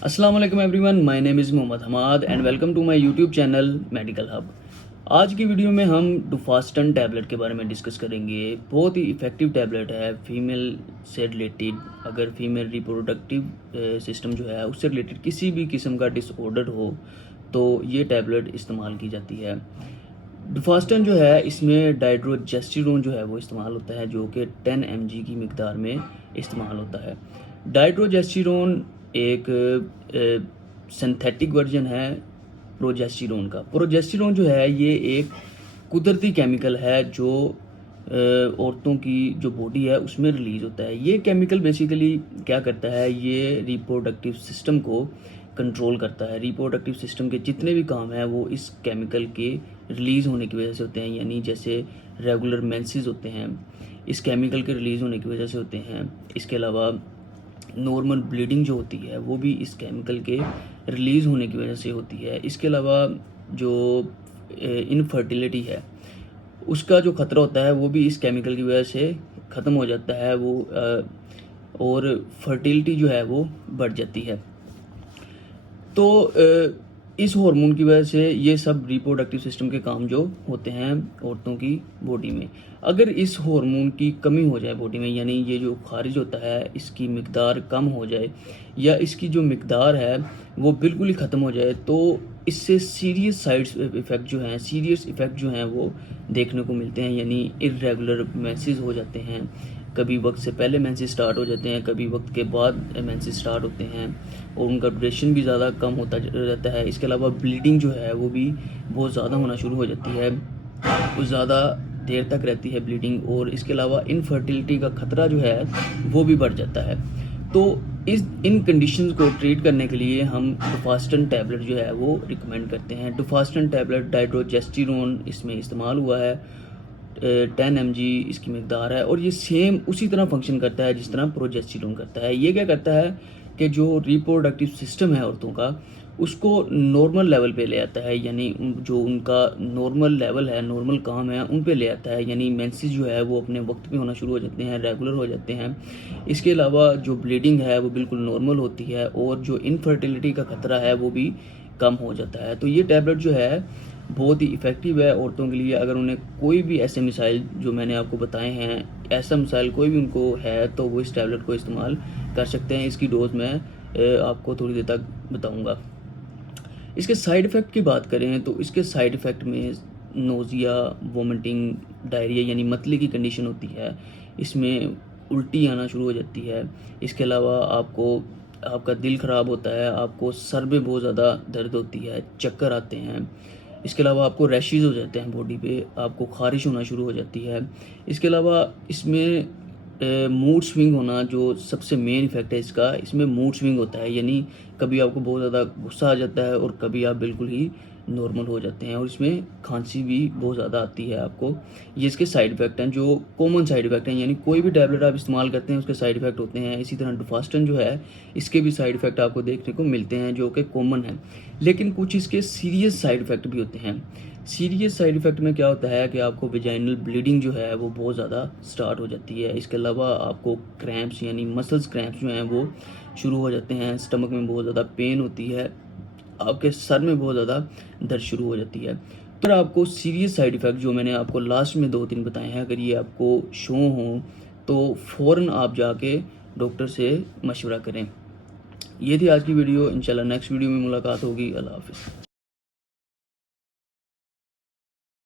अस्सलाम वालेकुम everyone, my name is Mohammad Hamad and welcome to my YouTube channel medical hub. आज की वीडियो में हम डुफास्टन टैबलेट के बारे में डिस्कस करेंगे। बहुत ही इफ़ेक्टिव टैबलेट है फीमेल से रिलेटेड। अगर फीमेल रिप्रोडक्टिव सिस्टम जो है उससे रिलेटेड किसी भी किस्म का डिसऑर्डर हो तो ये टैबलेट इस्तेमाल की जाती है। डुफास्टन जो है इसमें डाइड्रोजेस्टिरोन जो है वो इस्तेमाल होता है, जो कि 10 mg की मिकदार में इस्तेमाल होता है। डाइड्रोजेस्टिरोन एक सिंथेटिक वर्जन है प्रोजेस्टिरोन का। प्रोजेस्टिरोन जो है ये एक कुदरती केमिकल है जो औरतों की जो बॉडी है उसमें रिलीज़ होता है। ये केमिकल बेसिकली क्या करता है, ये रिप्रोडक्टिव सिस्टम को कंट्रोल करता है। रिप्रोडक्टिव सिस्टम के जितने भी काम हैं वो इस केमिकल के रिलीज़ होने की वजह से होते हैं, यानी जैसे रेगुलर मेंसेस होते हैं इस केमिकल के रिलीज़ होने की वजह से होते हैं। इसके अलावा नॉर्मल ब्लीडिंग जो होती है वो भी इस केमिकल के रिलीज़ होने की वजह से होती है। इसके अलावा जो इनफर्टिलिटी है उसका जो ख़तरा होता है वो भी इस केमिकल की वजह से ख़त्म हो जाता है वो और फर्टिलिटी जो है वो बढ़ जाती है। तो इस हार्मोन की वजह से ये सब रिप्रोडक्टिव सिस्टम के काम जो होते हैं औरतों की बॉडी में, अगर इस हार्मोन की कमी हो जाए बॉडी में, यानी ये जो खारिज होता है इसकी मिकदार कम हो जाए या इसकी जो मिकदार है वो बिल्कुल ही ख़त्म हो जाए, तो इससे सीरियस साइड इफ़ेक्ट जो हैं वो देखने को मिलते हैं। यानी इर्रेगुलर मेंसेस हो जाते हैं, कभी वक्त से पहले मेंसेस स्टार्ट हो जाते हैं, कभी वक्त के बाद मेंसेस स्टार्ट होते हैं और उनका ड्यूरेशन भी ज़्यादा कम होता रहता है। इसके अलावा ब्लीडिंग जो है वो भी बहुत ज़्यादा होना शुरू हो जाती है, वो ज़्यादा देर तक रहती है ब्लीडिंग, और इसके अलावा इनफर्टिलिटी का ख़तरा जो है वो भी बढ़ जाता है। तो इन कंडीशंस को ट्रीट करने के लिए हम डुफास्टन टैबलेट जो है वो रिकमेंड करते हैं। डुफास्टन टैबलेट डाइड्रोजेस्टिरोन इसमें इस्तेमाल हुआ है, 10 mg इसकी मिकदार है और ये सेम उसी तरह फंक्शन करता है जिस तरह प्रोजेस्टिरोन करता है। ये क्या करता है कि जो रिप्रोडक्टिव सिस्टम है औरतों का उसको नॉर्मल लेवल पे ले आता है, यानी जो उनका नॉर्मल लेवल है, नॉर्मल काम है उन पे ले आता है। यानी मेंसेस जो है वो अपने वक्त पे होना शुरू हो जाते हैं, रेगुलर हो जाते हैं। इसके अलावा जो ब्लीडिंग है वो बिल्कुल नॉर्मल होती है और जो इनफर्टिलिटी का खतरा है वो भी कम हो जाता है। तो ये टैबलेट जो है बहुत ही इफ़ेक्टिव है औरतों के लिए। अगर उन्हें कोई भी ऐसे मिसाइल जो मैंने आपको बताए हैं, ऐसा मिसाइल कोई भी उनको है तो वो इस टैबलेट को इस्तेमाल कर सकते हैं। इसकी डोज मैं आपको थोड़ी देर तक बताऊंगा। इसके साइड इफ़ेक्ट की बात करें तो इसके साइड इफ़ेक्ट में नोज़िया, वोमिटिंग, डायरिया यानी मतली की कंडीशन होती है, इसमें उल्टी आना शुरू हो जाती है। इसके अलावा आपका दिल ख़राब होता है, आपको सर में बहुत ज़्यादा दर्द होती है, चक्कर आते हैं। इसके अलावा आपको रैशेज़ हो जाते हैं बॉडी पे, आपको ख़ारिश होना शुरू हो जाती है। इसके अलावा इसमें मूड स्विंग होना जो सबसे मेन इफ़ेक्ट है इसका, इसमें मूड स्विंग होता है, यानी कभी आपको बहुत ज़्यादा गुस्सा आ जाता है और कभी आप बिल्कुल ही नॉर्मल हो जाते हैं, और इसमें खांसी भी बहुत ज़्यादा आती है आपको। ये इसके साइड इफ़ेक्ट हैं जो कॉमन साइड इफ़ेक्ट हैं, यानी कोई भी टैबलेट आप इस्तेमाल करते हैं उसके साइड इफ़ेक्ट होते हैं। इसी तरह डुफास्टन जो है इसके भी साइड इफ़ेक्ट आपको देखने को मिलते हैं जो कि कॉमन है, लेकिन कुछ इसके सीरियस साइड इफ़ेक्ट भी होते हैं। सीरियस साइड इफ़ेक्ट में क्या होता है कि आपको वेजाइनल ब्लीडिंग जो है वो बहुत ज़्यादा स्टार्ट हो जाती है। इसके अलावा आपको क्रैम्प्स यानी मसल्स क्रैम्प्स जो हैं वो शुरू हो जाते हैं, स्टमक में बहुत ज़्यादा पेन होती है, आपके सर में बहुत ज़्यादा दर्द शुरू हो जाती है। तो अगर आपको सीरियस साइड इफ़ेक्ट जो मैंने आपको लास्ट में 2-3 बताए हैं अगर ये आपको शो हों तो फ़ौरन आप जाके डॉक्टर से मशवरा करें। ये थी आज की वीडियो। इंशाल्लाह नेक्स्ट वीडियो में मुलाकात होगी। अल्लाह हाफ़िज़।